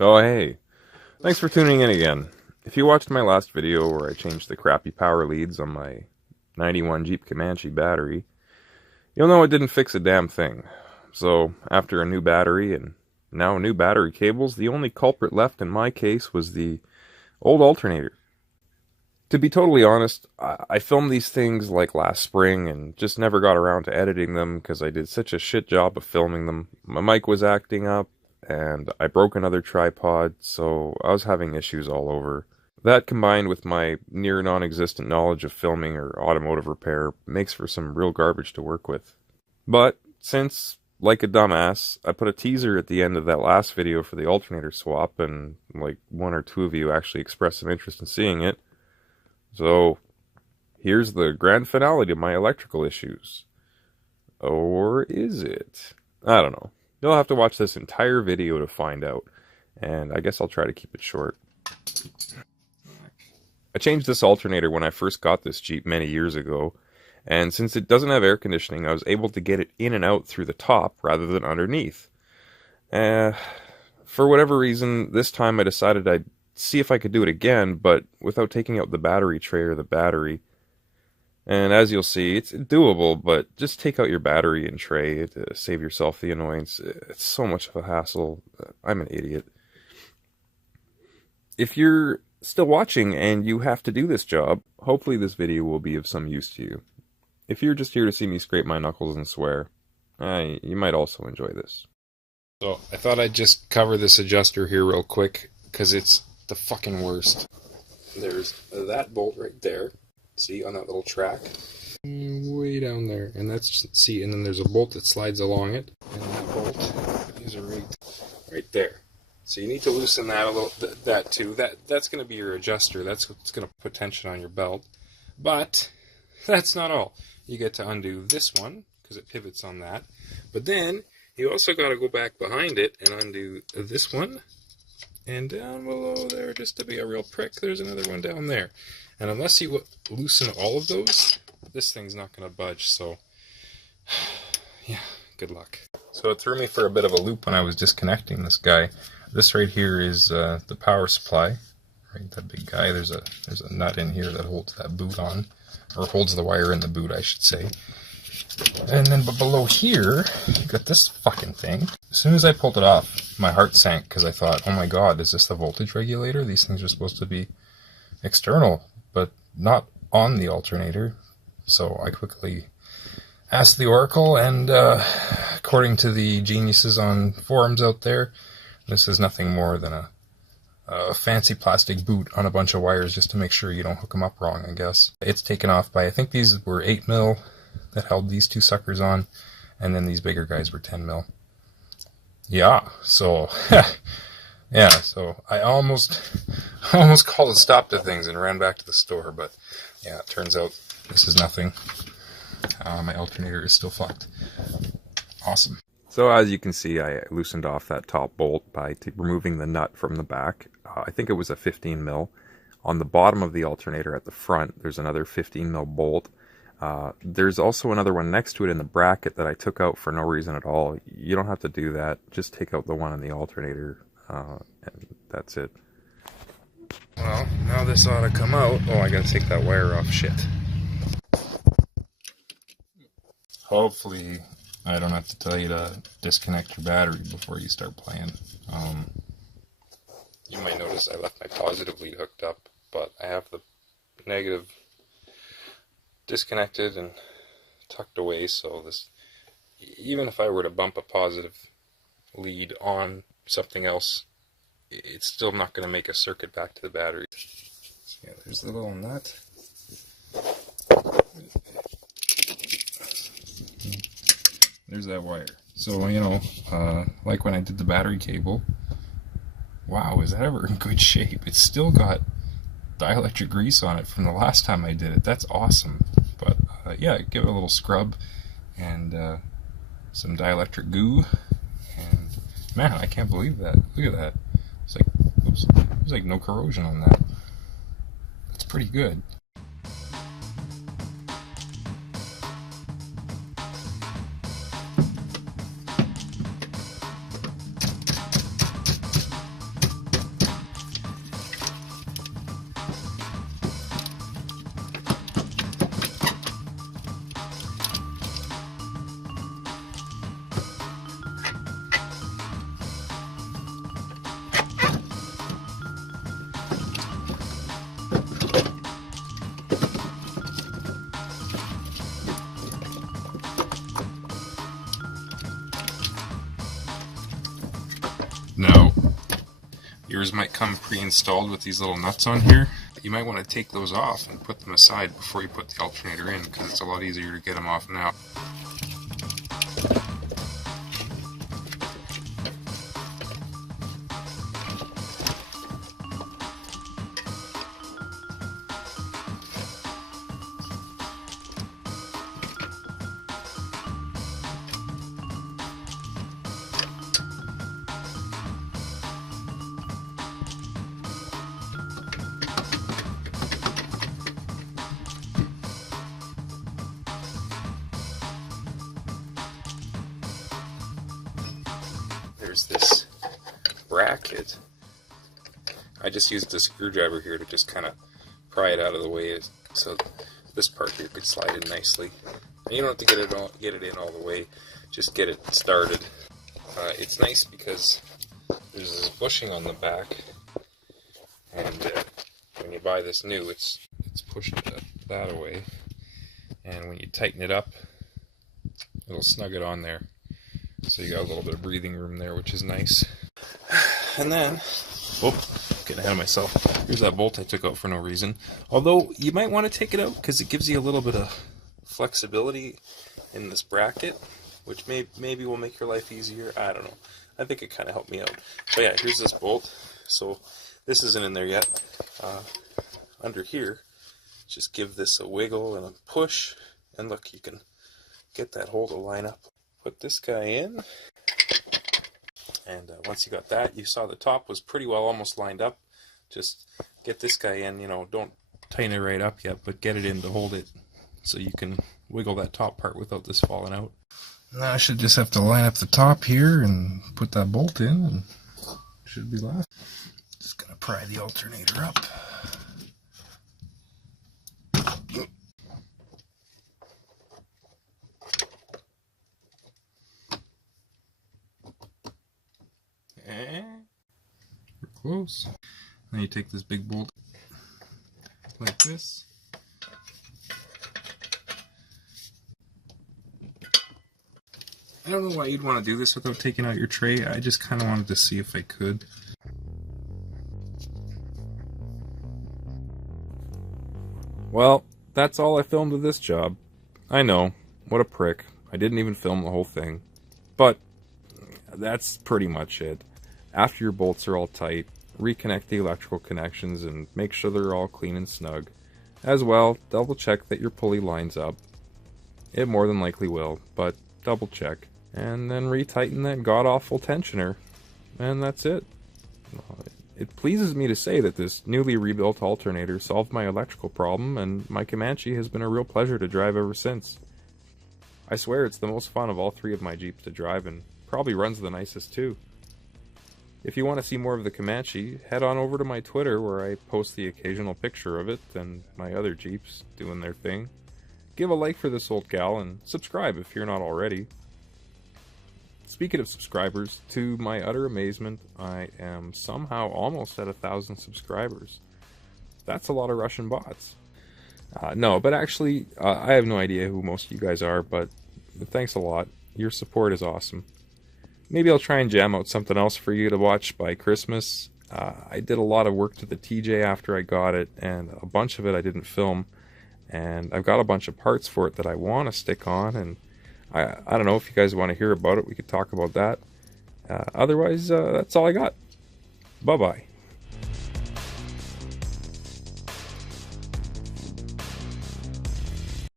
Oh hey, thanks for tuning in again. If you watched my last video where I changed the crappy power leads on my 91 Jeep Comanche battery, you'll know it didn't fix a damn thing. So, after a new battery and now new battery cables, the only culprit left in my case was the old alternator. To be totally honest, I filmed these things like last spring and just never got around to editing them because I did such a shit job of filming them. My mic was acting up, and I broke another tripod, so I was having issues all over. That combined with my near non-existent knowledge of filming or automotive repair makes for some real garbage to work with. But since, like a dumbass, I put a teaser at the end of that last video for the alternator swap, and like one or two of you actually expressed some interest in seeing it, so here's the grand finale to my electrical issues. Or is it? I don't know. You'll have to watch this entire video to find out, and I guess I'll try to keep it short. I changed this alternator when I first got this Jeep many years ago, and since it doesn't have air conditioning, I was able to get it in and out through the top rather than underneath. For whatever reason, this time I decided I'd see if I could do it again, but without taking out the battery tray or the battery. And as you'll see, it's doable, but just take out your battery and tray to save yourself the annoyance. It's so much of a hassle. I'm an idiot. If you're still watching and you have to do this job, hopefully this video will be of some use to you. If you're just here to see me scrape my knuckles and swear, you might also enjoy this. So, I thought I'd just cover this adjuster here real quick, because it's the fucking worst. There's that bolt right there. See, on that little track? Way down there. And that's, see, and then there's a bolt that slides along it. And that bolt is right there. So you need to loosen that a little, that too. That's going to be your adjuster. That's what's going to put tension on your belt. But that's not all. You get to undo this one, because it pivots on that. But then, you also got to go back behind it and undo this one. And down below there, just to be a real prick, there's another one down there. And unless you loosen all of those, this thing's not going to budge, so yeah, good luck. So it threw me for a bit of a loop when I was disconnecting this guy. This right here is the power supply, right? That big guy. There's a nut in here that holds that boot on, or holds the wire in the boot, I should say. And then but below here, you got this fucking thing. As soon as I pulled it off, my heart sank because I thought, oh my god, is this the voltage regulator? These things are supposed to be external, but not on the alternator. So I quickly asked the Oracle, and according to the geniuses on forums out there, this is nothing more than a fancy plastic boot on a bunch of wires just to make sure you don't hook them up wrong, I guess. It's taken off by, I think these were 8 mil that held these two suckers on, and then these bigger guys were 10 mil. Yeah, so yeah, so I almost called a stop to things and ran back to the store, but yeah, it turns out this is nothing. My alternator is still fucked. Awesome. So as you can see, I loosened off that top bolt by removing the nut from the back. I think it was a 15 mil. On the bottom of the alternator at the front, there's another 15 mil bolt. There's also another one next to it in the bracket that I took out for no reason at all. You don't have to do that. Just take out the one in the alternator, and that's it. Well, now this ought to come out. Oh, I gotta take that wire off. Shit. Hopefully, I don't have to tell you to disconnect your battery before you start playing. You might notice I left my positive lead hooked up, but I have the negative disconnected and tucked away, so this, even if I were to bump a positive lead on something else, it's still not going to make a circuit back to the battery. So yeah, there's the little nut. There's that wire. So, you know, like when I did the battery cable, wow, is that ever in good shape? It's still got dielectric grease on it from the last time I did it. That's awesome. But yeah, give it a little scrub and some dielectric goo, and man, I can't believe that. Look at that. It's like, oops, there's like no corrosion on that. That's pretty good. screwdrivers might come pre-installed with these little nuts on here. You might want to take those off and put them aside before you put the alternator in, because it's a lot easier to get them off now. There's this bracket. I just used the screwdriver here to just kind of pry it out of the way, so this part here could slide in nicely. And you don't have to get it in all the way, just get it started. It's nice because there's this bushing on the back, and when you buy this new, it's pushed that away, and when you tighten it up, it'll snug it on there. So you got a little bit of breathing room there, which is nice. And then, getting ahead of myself. Here's that bolt I took out for no reason. Although, you might want to take it out because it gives you a little bit of flexibility in this bracket, which maybe will make your life easier. I don't know. I think it kind of helped me out. But yeah, here's this bolt. So this isn't in there yet. Under here, just give this a wiggle and a push. And look, you can get that hole to line up. Put this guy in, and once you got that, you saw the top was pretty well almost lined up. Just get this guy in, don't tighten it right up yet, but get it in to hold it so you can wiggle that top part without this falling out. Now I should just have to line up the top here and put that bolt in, and it should be last. Just gonna pry the alternator up. We're close. Then you take this big bolt like this. I don't know why you'd want to do this without taking out your tray. I just kind of wanted to see if I could. Well, that's all I filmed with this job. I know, what a prick. I didn't even film the whole thing. But that's pretty much it. After your bolts are all tight, reconnect the electrical connections and make sure they're all clean and snug. As well, double check that your pulley lines up. It more than likely will, but double check. And then retighten that god-awful tensioner. And that's it. It pleases me to say that this newly rebuilt alternator solved my electrical problem, and my Comanche has been a real pleasure to drive ever since. I swear it's the most fun of all three of my Jeeps to drive, and probably runs the nicest too. If you want to see more of the Comanche, head on over to my Twitter where I post the occasional picture of it and my other Jeeps doing their thing. Give a like for this old gal and subscribe if you're not already. Speaking of subscribers, to my utter amazement, I am somehow almost at 1,000 subscribers. That's a lot of Russian bots. No, but actually, I have no idea who most of you guys are, but thanks a lot. Your support is awesome. Maybe I'll try and jam out something else for you to watch by Christmas. I did a lot of work to the TJ after I got it, and a bunch of it I didn't film. And I've got a bunch of parts for it that I want to stick on, and I don't know if you guys want to hear about it. We could talk about that. Otherwise, that's all I got. Bye-bye.